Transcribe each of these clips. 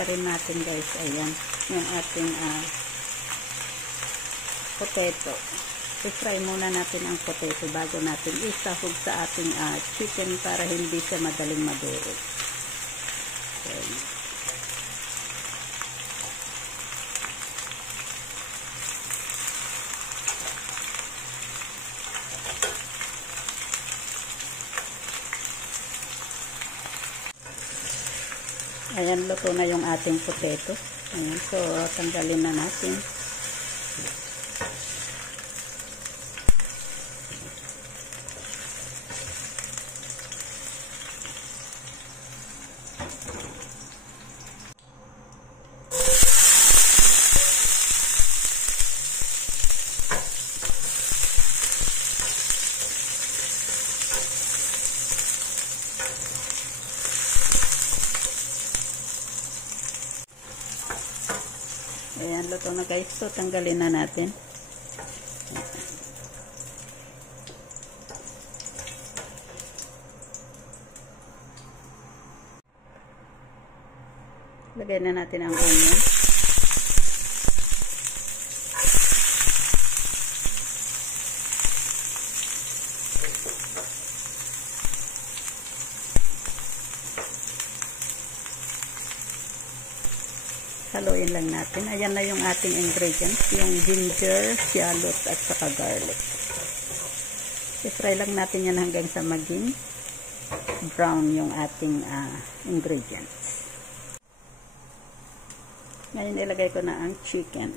pa rin natin guys. Ayan, yung ating potato. I-fry muna natin ang potato bago natin isahog sa ating chicken para hindi siya madaling madurog. Ayan, luto na yung ating potato. Ayan, so tanggalin na natin. Ayan, luto na guys. So, tanggalin na natin. Lagay na natin ang onion. Haluin lang natin. Ayan na yung ating ingredients. Yung ginger, shallot, at saka garlic. I-fry lang natin yan hanggang sa maging brown yung ating ingredients. Ngayon ilagay ko na ang chicken.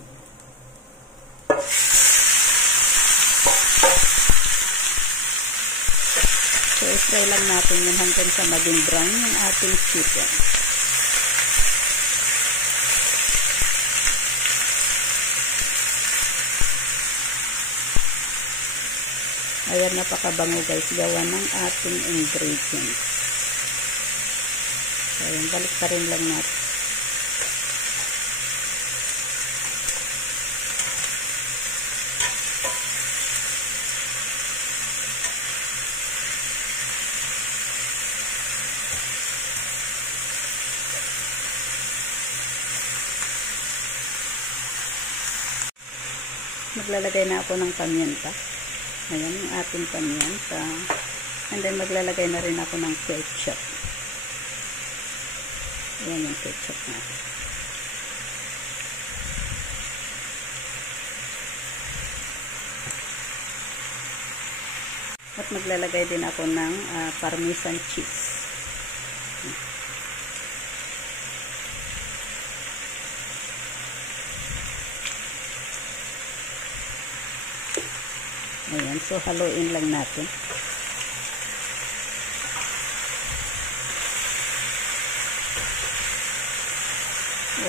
So i-fry lang natin yan hanggang sa maging brown yung ating chicken. Ayan, napakabango guys, gawa ng ating ingredients. So, ayan, balik pa rin lang natin. Maglalagay na ako ng paminta. Ayan yung ating paminta. And then maglalagay na rin ako ng ketchup. Ayan yung ketchup natin. At maglalagay din ako ng parmesan cheese. Ayan, so haluin lang natin.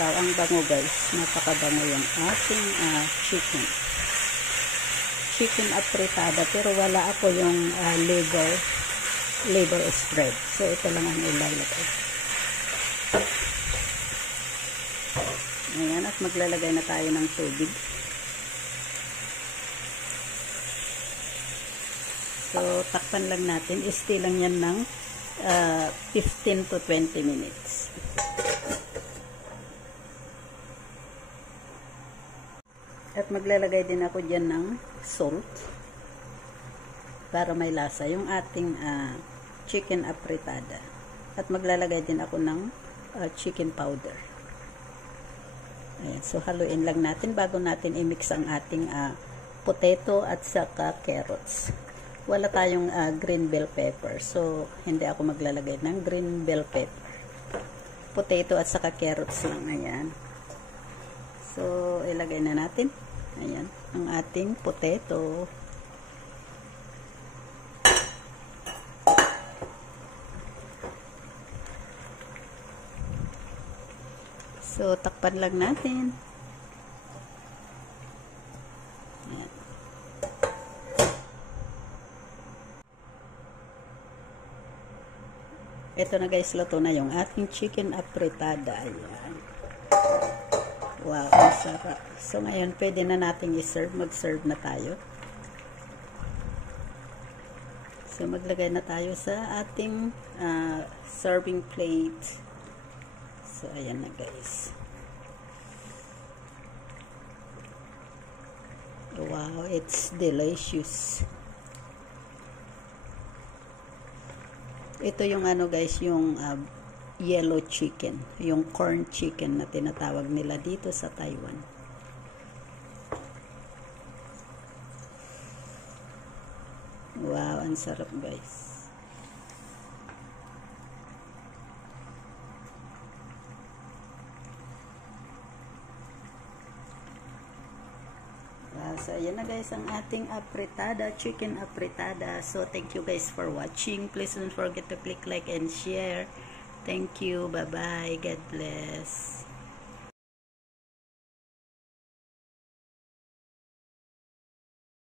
Wow, ang bango guys. Napakabango yung ating chicken. Chicken apretada. Pero wala ako yung liver spread. So ito lang ang ilalagay. Ayan, at maglalagay na tayo ng tubig. So, takpan lang natin. Stay lang yan ng 15 to 20 minutes. At maglalagay din ako dyan ng salt para may lasa yung ating chicken apretada. At maglalagay din ako ng chicken powder. Ayan, so, haluin lang natin bago natin i-mix ang ating potato at saka carrots. Wala tayong green bell pepper. So, hindi ako maglalagay ng green bell pepper. Potato at saka carrots lang. Ayan. So, ilagay na natin. Ayan. Ang ating potato. So, takpan lang natin. Ayan. Ito na guys, luto na yung ating chicken apretada. Ayan. Wow, ang sarap. So ngayon, pwede na natin i-serve. Mag-serve na tayo. So maglagay na tayo sa ating serving plate. So So, ayan na guys. Wow, it's delicious. Ito yung ano guys, yung yellow chicken. Yung corn chicken na tinatawag nila dito sa Taiwan. Wow, ang sarap guys. So, ayan na guys ang ating apretada, chicken apretada. So, thank you guys for watching. Please don't forget to click like and share. Thank you. Bye-bye. God bless.